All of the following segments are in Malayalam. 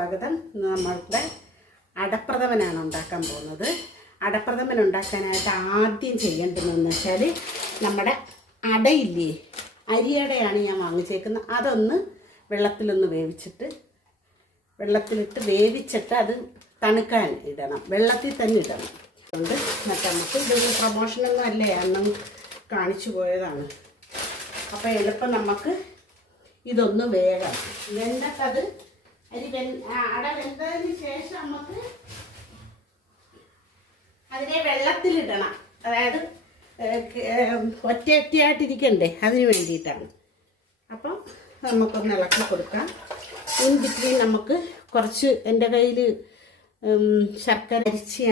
സ്വാഗതം. നമ്മളുടെ അടപ്രഥമനാണ് ഉണ്ടാക്കാൻ പോകുന്നത്. അടപ്രഥമൻ ഉണ്ടാക്കാനായിട്ട് ആദ്യം ചെയ്യേണ്ടതെന്ന് വെച്ചാൽ നമ്മുടെ അടയില്ലേ? അരിയടയാണ് ഞാൻ വാങ്ങിച്ചേക്കുന്നത്. അതൊന്ന് വെള്ളത്തിലൊന്ന് വേവിച്ചിട്ട് വെള്ളത്തിലിട്ട് വേവിച്ചിട്ട് അത് തണുക്കാൻ ഇടണം. വെള്ളത്തിൽ തന്നെ ഇടണം. അതുകൊണ്ട് മറ്റേ നമുക്ക് ഇതൊന്നും പ്രമോഷനൊന്നും അല്ലേ? അന്നും കാണിച്ചു പോയതാണ്. അപ്പോൾ എളുപ്പം നമുക്ക് ഇതൊന്ന് വേഗം. വെന്തക്കത് അരി വെ അട വെന്തതിന് ശേഷം നമുക്ക് അതിനെ വെള്ളത്തിലിടണം. അതായത് ഒറ്റ ഒറ്റയായിട്ടിരിക്കണ്ടേ അതിന് വേണ്ടിയിട്ടാണ്. അപ്പം നമുക്കൊന്ന് ഇളക്കി കൊടുക്കാം. ഇൻ ബിറ്റ്വീൻ നമുക്ക് കുറച്ച് എന്റെ കയ്യിൽ ശർക്കര അരിച്ച്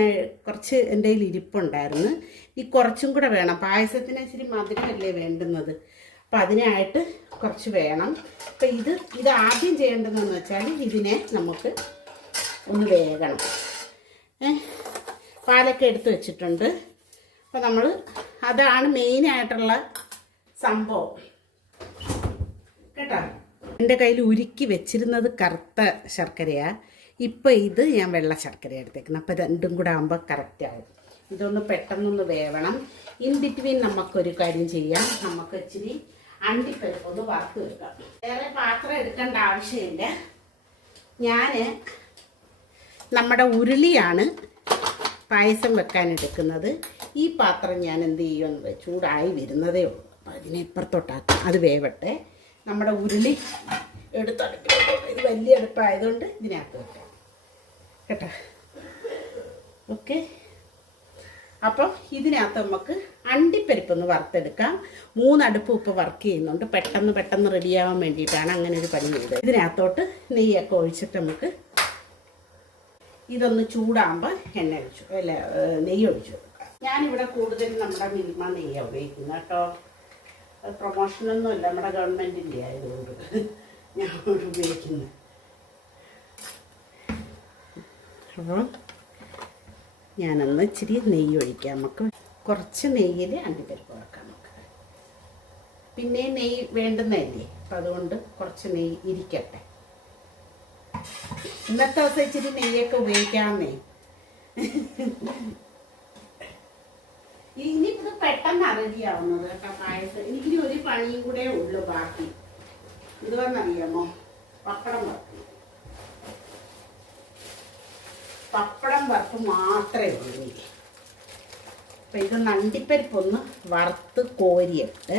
കുറച്ച് എന്റെ കയ്യിൽ ഇരിപ്പുണ്ടായിരുന്നു. ഈ കുറച്ചും കൂടെ വേണം. പായസത്തിന് ഇച്ചിരി മധുരമല്ലേ വേണ്ടുന്നത്? അപ്പം അതിനായിട്ട് കുറച്ച് വേണം. അപ്പം ഇത് ഇത് ആദ്യം ചെയ്യേണ്ടതെന്ന് വെച്ചാൽ ഇതിനെ നമുക്ക് ഒന്ന് വേകണം. പാലൊക്കെ എടുത്ത് വെച്ചിട്ടുണ്ട്. അപ്പം നമ്മൾ അതാണ് മെയിനായിട്ടുള്ള സംഭവം. കേട്ടോ? എന്റെ കയ്യിൽ ഉരുക്കി വെച്ചിരുന്നത് കറുത്ത ശർക്കരയാണ് ഇപ്പം ഇത് ഞാൻ വെള്ള ശർക്കര എടുത്തേക്കുന്നത്. അപ്പോൾ രണ്ടും കൂടെ ആകുമ്പോൾ കറക്റ്റ് ആവും. ഇതൊന്ന് പെട്ടെന്നൊന്ന് വേവണം. ഇൻ ബിറ്റ്വീൻ നമുക്കൊരു കാര്യം ചെയ്യാം. നമുക്ക് ഇച്ചിരി അണ്ടിപ്പരിപ്പ് ഒന്ന് വറുത്ത് വെക്കാം. വേറെ പാത്രം എടുക്കേണ്ട ആവശ്യമില്ല. ഞാൻ നമ്മുടെ ഉരുളിയാണ് പായസം വെക്കാൻ എടുക്കുന്നത്. ഈ പാത്രം ഞാൻ എന്ത് ചെയ്യുമെന്ന് ചൂടായി വരുന്നതേ ഉള്ളൂ. അപ്പം അതിനെ ഇപ്പുറത്തോട്ടാക്കാം. അത് വേവട്ടെ. നമ്മുടെ ഉരുളി എടുത്തടുപ്പിലോട്ട്. ഇത് വലിയ അടുപ്പായതുകൊണ്ട് ഇതിനകത്ത് വെക്കാം. കേട്ടോ? ഓക്കെ? അപ്പം ഇതിനകത്ത് നമുക്ക് അണ്ടിപ്പരിപ്പ് ഒന്ന് വറുത്തെടുക്കാം. മൂന്നടുപ്പ് ഇപ്പോൾ വർക്ക് ചെയ്യുന്നുണ്ട്. പെട്ടെന്ന് പെട്ടെന്ന് റെഡിയാവാൻ വേണ്ടിയിട്ടാണ് അങ്ങനെ ഒരു പണി ചെയ്തത്. ഇതിനകത്തോട്ട് നെയ്യൊക്കെ ഒഴിച്ചിട്ട് നമുക്ക് ഇതൊന്ന് ചൂടാകുമ്പോൾ എണ്ണ ഒഴിച്ചു അല്ല നെയ്യ് ഒഴിച്ചു ഞാനിവിടെ കൂടുതൽ നമ്മുടെ മിൽമ നെയ്യാണ് ഉപയോഗിക്കുന്നത് കേട്ടോ. അത് പ്രൊമോഷനൊന്നും അല്ല നമ്മുടെ ഗവൺമെന്റിന്റെ ആയതുകൊണ്ട് ഞാൻ ഉപയോഗിക്കുന്നത്. അപ്പോൾ ഞാനൊന്ന് ഇച്ചിരി നെയ്യ് ഒഴിക്കാം. നമുക്ക് കുറച്ച് നെയ്യിൽ അണ്ടിപ്പരിപ്പ് വറക്കാം നമുക്ക്. പിന്നെ നെയ്യ് വേണ്ടുന്നതല്ലേ? അപ്പം അതുകൊണ്ട് കുറച്ച് നെയ്യ് ഇരിക്കട്ടെ. ഇന്നത്തെ ദിവസം ഇച്ചിരി നെയ്യൊക്കെ ഉപയോഗിക്കാമെന്നേ. ഇനിയിപ്പോൾ പെട്ടെന്ന് റെഡിയാവുന്നത് കേട്ടോ പായസം. എനിക്കിനി ഒരു പണിയും കൂടെ ഉള്ളു ബാക്കി. ഇത് ഇതുവന്നറിയാമോ പപ്പടം വറുക്കും പപ്പടം വറുപ്പ് മാത്രമേ ഉള്ളൂ. അപ്പം ഇത് നണ്ടിപ്പരിപ്പൊന്ന് വറുത്ത് കോരിയിട്ട്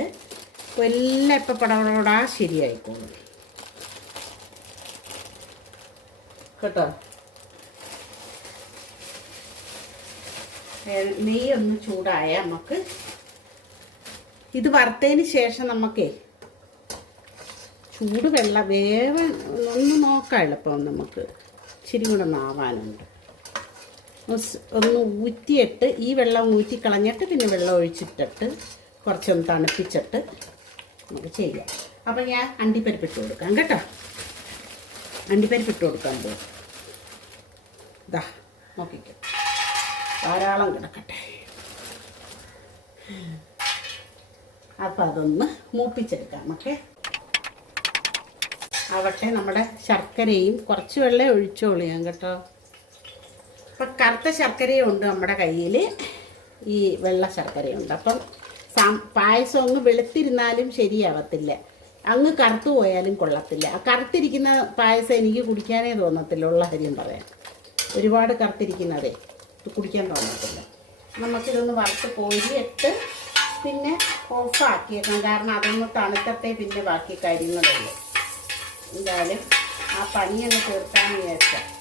എല്ലാം ഇപ്പം പടപടാ ശരിയായിക്കോളും. കേട്ടോ? നെയ്യ് ഒന്ന് ചൂടായ നമുക്ക് ഇത് വറുത്തതിന് ശേഷം നമുക്കേ ചൂട് വെള്ളം വേവ് ഒന്ന് നോക്കാം എളുപ്പം നമുക്ക്. ഇച്ചിരി കൂടെ നാവാനുണ്ട്. ഒന്ന് ഊറ്റിയിട്ട് ഈ വെള്ളം ഊറ്റി കളഞ്ഞിട്ട് പിന്നെ വെള്ളം ഒഴിച്ചിട്ടിട്ട് കുറച്ചൊന്ന് തണുപ്പിച്ചിട്ട് നമുക്ക് ചെയ്യാം. അപ്പം ഞാൻ അണ്ടിപ്പരിപ്പിട്ട് കൊടുക്കാം കേട്ടോ. അണ്ടിപ്പരിപ്പിട്ട് കൊടുക്കാൻ പോകും ഇതാ നോക്കിക്കോ. ധാരാളം കിടക്കട്ടെ. അപ്പം അതൊന്ന് മൂപ്പിച്ചെടുക്കാം നമുക്ക് ആവട്ടെ നമ്മുടെ ശർക്കരയും കുറച്ച് വെള്ളം ഒഴിച്ചോളിയാം കേട്ടോ. അപ്പം കറുത്ത ശർക്കരയും ഉണ്ട് നമ്മുടെ കയ്യിൽ ഈ വെള്ള ശർക്കരയുണ്ട്. അപ്പം സാം പായസം അങ്ങ് വെളുത്തിരുന്നാലും ശരിയാവത്തില്ല. അങ്ങ് കറുത്തു പോയാലും കൊള്ളത്തില്ല. ആ കറുത്തിരിക്കുന്ന പായസം എനിക്ക് കുടിക്കാനേ തോന്നത്തില്ല. ഉള്ള കാര്യം പറയാം. ഒരുപാട് കറുത്തിരിക്കുന്നതേ കുടിക്കാൻ തോന്നത്തില്ല. നമുക്കിതൊന്ന് വറുത്ത് കോരിയിട്ട് പിന്നെ ഓഫാക്കിയേക്കാം കാരണം അതൊന്ന് തണുക്കത്തെ പിന്നെ ബാക്കി കാര്യങ്ങളുള്ളൂ. എന്തായാലും ആ പണിയൊന്ന് തീർക്കാൻ വിചാരിച്ചാൽ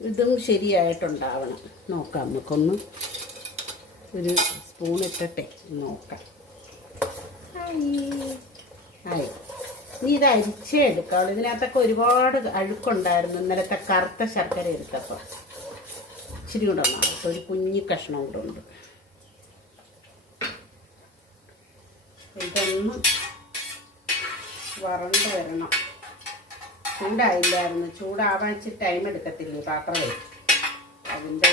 ഇതും ശരിയായിട്ടുണ്ടാവണം. നോക്കാം നമുക്കൊന്ന് ഒരു സ്പൂൺ ഇട്ടട്ടെ നോക്കാം. ആയി. നീ ഇത് അരിച്ചേ എടുക്കാവുള്ളൂ. ഇതിനകത്തൊക്കെ ഒരുപാട് അഴുക്കുണ്ടായിരുന്നു. ഇന്നലത്തെ കറുത്ത ശർക്കര എടുത്തപ്പോൾ ഇച്ചിരി കൂടെ ഒന്നാ ഒരു കുഞ്ഞു കഷ്ണം കൂടെ ഉണ്ട്. ഇതൊന്ന് വറണ്ട് വരണം. ചൂടായില്ലായിരുന്നു. ചൂടാവാൻ ഇച്ചിരി ടൈം എടുക്കത്തില്ലേ പാത്രമേ? അതിന്റെ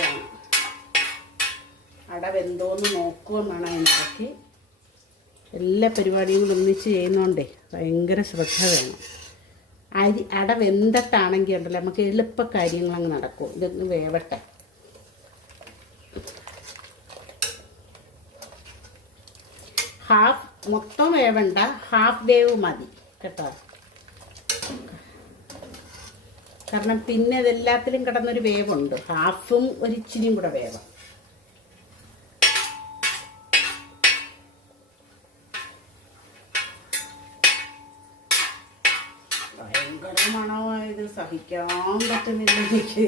അട വെന്തോന്ന് നോക്കുകയും വേണം അതിനിടയ്ക്ക് എല്ലാ പരിപാടിയും കൂടെ ഒന്നിച്ച് ചെയ്യുന്നതുകൊണ്ടേ ഭയങ്കര ശ്രദ്ധ വേണം. അരി അട വെന്തട്ടാണെങ്കിൽ ഉണ്ടല്ലോ നമുക്ക് എളുപ്പ കാര്യങ്ങളങ്ങ് നടക്കും. ഇതൊന്ന് വേവട്ടെ. ഹാഫ് മൊത്തം വേവണ്ട. ഹാഫ് വേവ് മതി. കേട്ടോ? കാരണം പിന്നെ ഇതെല്ലാത്തിലും കിടന്നൊരു വേവുണ്ട്. ഹാഫും ഒരു ഇച്ചിരിയും കൂടെ വേവ. ഭയങ്കര മണമായത് സഹിക്കാൻ പറ്റുന്നില്ല എനിക്ക്.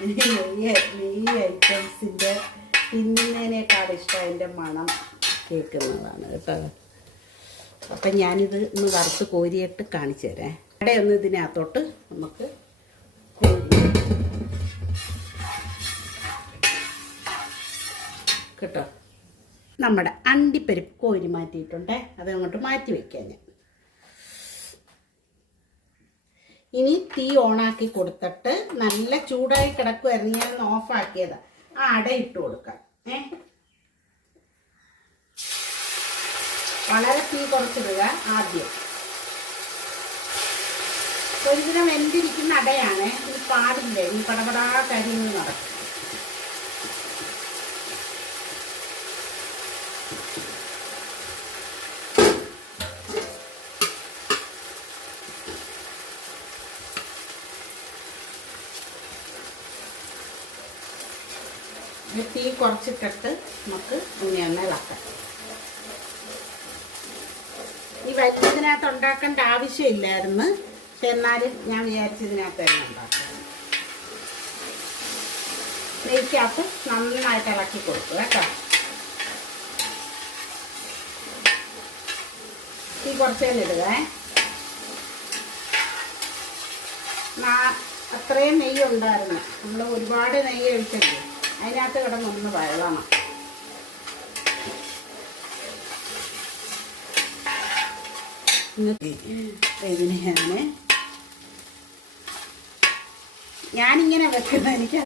നെയ്യ് ഐറ്റംസിന്റെ തിന്നുന്നതിനേക്കാൾ ഇഷ്ടം അതിന്റെ മണം കേൾക്കുന്നതാണ് കേട്ടോ. അപ്പം ഞാനിത് ഒന്ന് വറുത്ത് കോരിയിട്ട് കാണിച്ചു തരാം ഇവിടെ ഒന്ന് ഇതിനകത്തോട്ട് നമുക്ക് കേട്ടോ? നമ്മുടെ അണ്ടിപ്പരിപ്പ് കോരി മാറ്റിയിട്ടുണ്ട്. അത് അങ്ങോട്ട് മാറ്റി വയ്ക്കാം ഞാൻ. ഇനി തീ ഓണാക്കി കൊടുത്തിട്ട് നല്ല ചൂടായി കിടക്കുമായിരുന്നു ഞാൻ ഓഫാക്കിയതാ ആ അട ഇട്ട് കൊടുക്കാം. ഏ? വളരെ തീ കുറച്ചിടുക ആദ്യം. ഒരുവിധം വെന്തിരിക്കുന്ന അടയാണ്. ഈ പാടില്ല? ഈ പടപടാ കരിഞ്ഞ് നടക്കും. തീ കുറച്ചിട്ടിട്ട് നമുക്ക് ഒന്ന് ഇളക്കാം. ഈ വലിയതിനകത്ത് ഉണ്ടാക്കേണ്ട ആവശ്യമില്ലായിരുന്നു. പക്ഷെ എന്നാലും ഞാൻ വിചാരിച്ചതിനകത്ത് തന്നെ ഉണ്ടാക്കാം നെയ്ക്കകത്ത് നന്നായിട്ട് ഇളക്കി കൊടുക്കും കേട്ടോ. തീ കുറച്ച് തന്നെ ഇടുക അത്രയും നെയ്യ് ഉണ്ടായിരുന്നു. നമ്മൾ ഒരുപാട് നെയ്യ് ഒഴിച്ചല്ലേ അതിനകത്ത് കിടന്നൊന്ന് വഴളണം. ഇതിന് ഞാൻ ഞാനിങ്ങനെ വെക്കുന്ന എനിക്ക്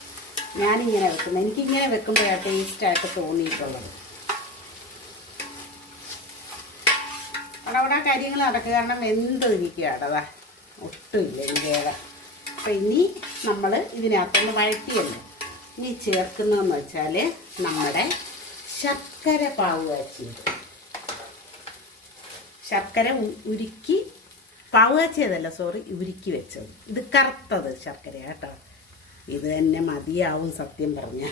ഞാനിങ്ങനെ വെക്കുന്നത് എനിക്കിങ്ങനെ വെക്കുമ്പോഴാണ് ടേസ്റ്റായിട്ട് തോന്നിയിട്ടുള്ളത്. അവിടെ കാര്യങ്ങൾ നടക്കുക കാരണം എന്ത് ഇരിക്കുകയാണ് അതാ ഒട്ടുമില്ല ഇന്ത്യയുടെ അപ്പം ഇനി നമ്മൾ ഇതിനകത്തൊന്ന് വഴറ്റിയല്ലോ ഇനി ചേർക്കുന്നതെന്ന് വെച്ചാൽ നമ്മുടെ ശർക്കര പാവ് കാച്ചിയത് ശർക്കര ഉരുക്കി പാവ് കാച്ചിയതല്ല സോറി ഉരുക്കി വെച്ചത്. ഇത് കറുത്തത് ശർക്കര കേട്ടോ. ഇത് തന്നെ മതിയാവും സത്യം പറഞ്ഞ.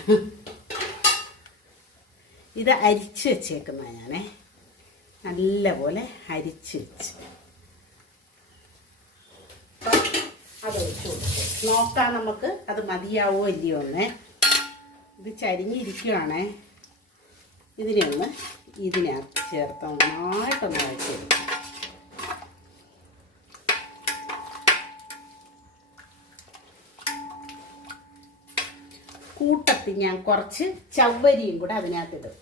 ഇത് അരിച്ച് വെച്ചേക്കുന്ന ഞാനേ. നല്ലപോലെ അരിച്ച് വെച്ച്. അത് നോക്കാം നമുക്ക് അത് മതിയാവോ ഇല്ലയോ എന്നേ. ഇത് ചരിഞ്ഞിരിക്കുവാണേ. ഇതിനെ ഒന്ന് ഇതിനകത്ത് ചേർത്ത് നന്നായിട്ടൊന്ന് വഴറ്റിയെടുക്കും. കൂട്ടത്തിൽ ഞാൻ കുറച്ച് ചവ്വരിയും കൂടെ അതിനകത്തിടും.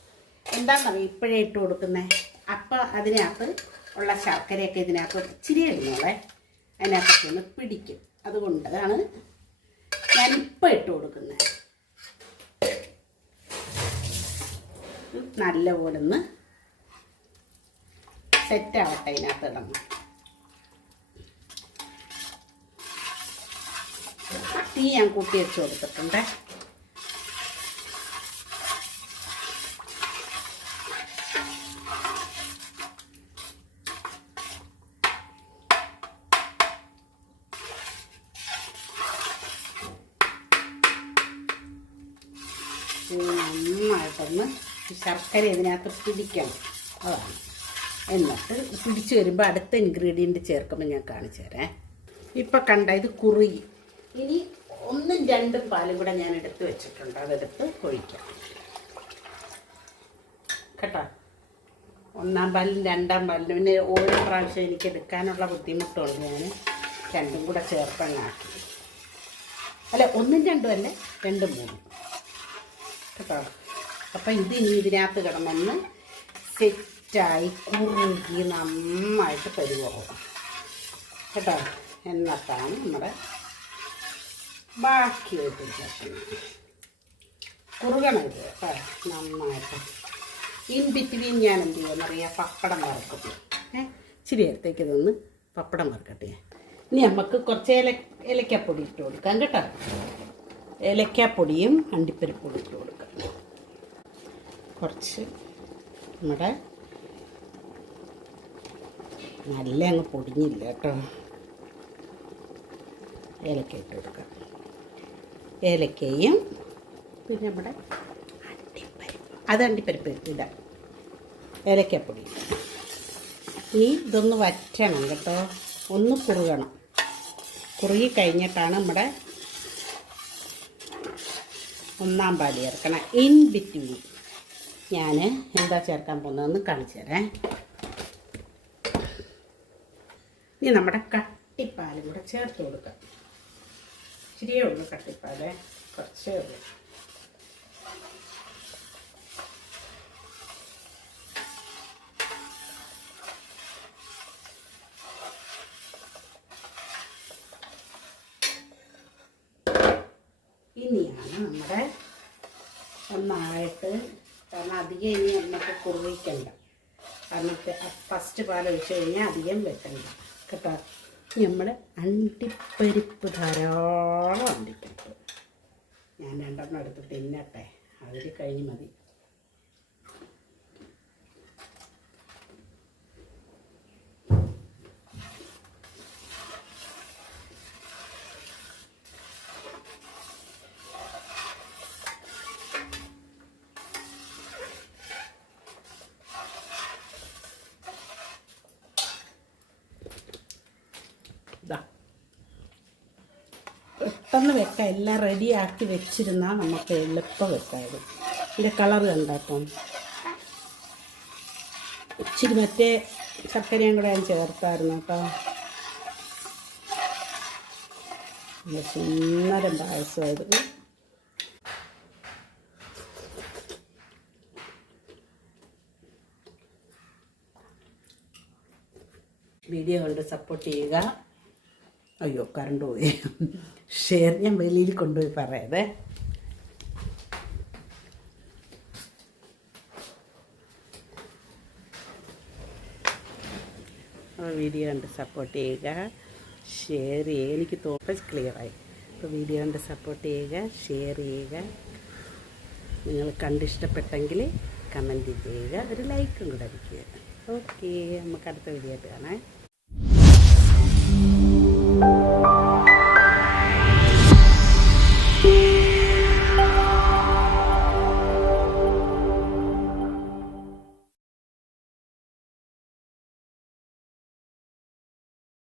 എന്താണെന്നറിയാം ഇപ്പോഴേ ഇട്ട് കൊടുക്കുന്നത് അപ്പം അതിനകത്ത് ഉള്ള ശർക്കരയൊക്കെ ഇതിനകത്ത് ഇച്ചിരി ഇടുന്നോളെ അതിനകത്തൊക്കെ ഒന്ന് പിടിക്കും. അതുകൊണ്ടാണ് ഇപ്പം ഇട്ട് കൊടുക്കുന്നത് നല്ലപോലെ ഒന്ന് സെറ്റാവട്ടെ അതിനകത്ത് ഇടണം. തീ ഞാൻ കൂട്ടി വെച്ച് കൊടുത്തിട്ടുണ്ട് ഇനി നന്നായിട്ടൊന്ന് ഈ ശർക്കര ഇതിനകത്ത് പിടിക്കണം. അതാണ്. എന്നിട്ട് പിടിച്ചു വരുമ്പോൾ അടുത്ത ഇൻഗ്രീഡിയന്റ് ചേർക്കുമ്പോൾ ഞാൻ കാണിച്ചു തരാം. ഇപ്പം കണ്ട ഇത് കുറുകി. ഇനി ഒന്നും രണ്ടും പാലും കൂടെ ഞാൻ എടുത്ത് വെച്ചിട്ടുണ്ട്. അതെടുത്ത് ഒഴിക്കാം. കേട്ടോ? ഒന്നാം പാലും രണ്ടാം പാലിനും പിന്നെ ഓരോ പ്രാവശ്യം എനിക്ക് എടുക്കാനുള്ള ബുദ്ധിമുട്ടുണ്ട് ഞാൻ രണ്ടും കൂടെ ചേർപ്പങ്ങാക്കി അല്ല ഒന്നും രണ്ടും അല്ലേ രണ്ടും മൂന്നും. കേട്ടോ? അപ്പം ഇത് ഇനി ഇതിനകത്ത് കിടന്നൊന്ന് സെറ്റായി കുറുകി നന്നായിട്ട് പരിപോകും കേട്ടോ? എന്നിട്ടാണ് നമ്മുടെ ബാക്കിയായിട്ട് ചേർക്കുന്നത് കുറുകണം ഇത് കേട്ടോ നന്നായിട്ട്. ഇൻ ബിറ്റ്വീൻ ഞാൻ എന്ത് ചെയ്യുമെന്നറിയാം പപ്പടം വറക്കും. ഇച്ചിരി നേരത്തേക്ക് ഇതൊന്ന് പപ്പടം വറക്കട്ടെ. ഇനി നമുക്ക് കുറച്ച് ഏല ഏലക്കാപ്പൊടി ഇട്ട് കൊടുക്കാം കേട്ടോ. ഏലക്കാപ്പൊടിയും അണ്ടിപ്പരിപ്പൊടി ഇട്ട് കൊടുക്കാം. കുറച്ച് നമ്മുടെ നല്ല അങ്ങ് പൊടിഞ്ഞില്ല കേട്ടോ. ഏലക്ക ഇട്ട് കൊടുക്കാം. ഏലക്കയും പിന്നെ നമ്മുടെ അണ്ടിപ്പരിപ്പ്. അത് അണ്ടിപ്പരിപ്പ് ഇടാം. ഏലക്കപ്പൊടി. ഇനി ഇതൊന്ന് വറ്റണം കേട്ടോ. ഒന്ന് കുറുകണം. കുറുകി കഴിഞ്ഞിട്ടാണ് നമ്മുടെ ഒന്നാം പാലി ചേർക്കണം. ഇൻ ബിറ്റ്വീൻ ഞാൻ എന്താ ചേർക്കാൻ പോകുന്നതെന്ന് കാണിച്ചു തരാം. ഇനി നമ്മുടെ കട്ടിപ്പാലും കൂടെ ചേർത്ത് കൊടുക്കാം. ഇച്ചിരിയേ ഉള്ളൂ കട്ടിപ്പാൽ. കുറച്ചേ ഉള്ളൂ. ഇനിയാണ് നമ്മുടെ ഒന്നായിട്ട് കാരണം അധികം ഇനി നമുക്ക് കുറുവിക്കണ്ട കാരണം ഫസ്റ്റ് പാൽ ഒഴിച്ചു കഴിഞ്ഞാൽ അധികം വെക്കണ്ട. കേട്ടോ? നമ്മൾ അണ്ടിപ്പരിപ്പ് ധാരാളം അണ്ടിപ്പരിപ്പ്. ഞാൻ രണ്ടെണ്ണം എടുത്ത് തിന്നട്ടെ? അതിൽ കഴിഞ്ഞ് മതി ഇതാ പെട്ടെന്ന് വെക്കാം എല്ലാം റെഡിയാക്കി വെച്ചിരുന്നാൽ നമുക്ക് എളുപ്പം വെക്കാം ഇതിന്റെ കളർ കണ്ടാപ്പം ഇച്ചിരി മറ്റേ ശർക്കരയും കൂടെ ഞാൻ ചേർത്തായിരുന്നു കേട്ടോ. സുന്ദരം പായസമായിരുന്നു വീഡിയോ കൊണ്ട് സപ്പോർട്ട് ചെയ്യുക. അയ്യോ കറണ്ട് പോയി. ഷെയർ ഞാൻ വെളിയിൽ കൊണ്ടുപോയി പറയാതെ. വീഡിയോ കണ്ട് സപ്പോർട്ട് ചെയ്യുക. ഷെയർ ചെയ്യുക. എനിക്ക് തോപ്പസ് ക്ലിയറായി അപ്പോൾ വീഡിയോ കണ്ട് സപ്പോർട്ട് ചെയ്യുക. ഷെയർ ചെയ്യുക. നിങ്ങൾ കണ്ടിഷ്ടപ്പെട്ടെങ്കിൽ കമന്റ് ചെയ്യുക. ഒരു ലൈക്കും കൂടെ അടിക്കുക. ഓക്കെ നമുക്ക് അടുത്ത വീഡിയോ ആയിട്ട് കാണാം. Thank you.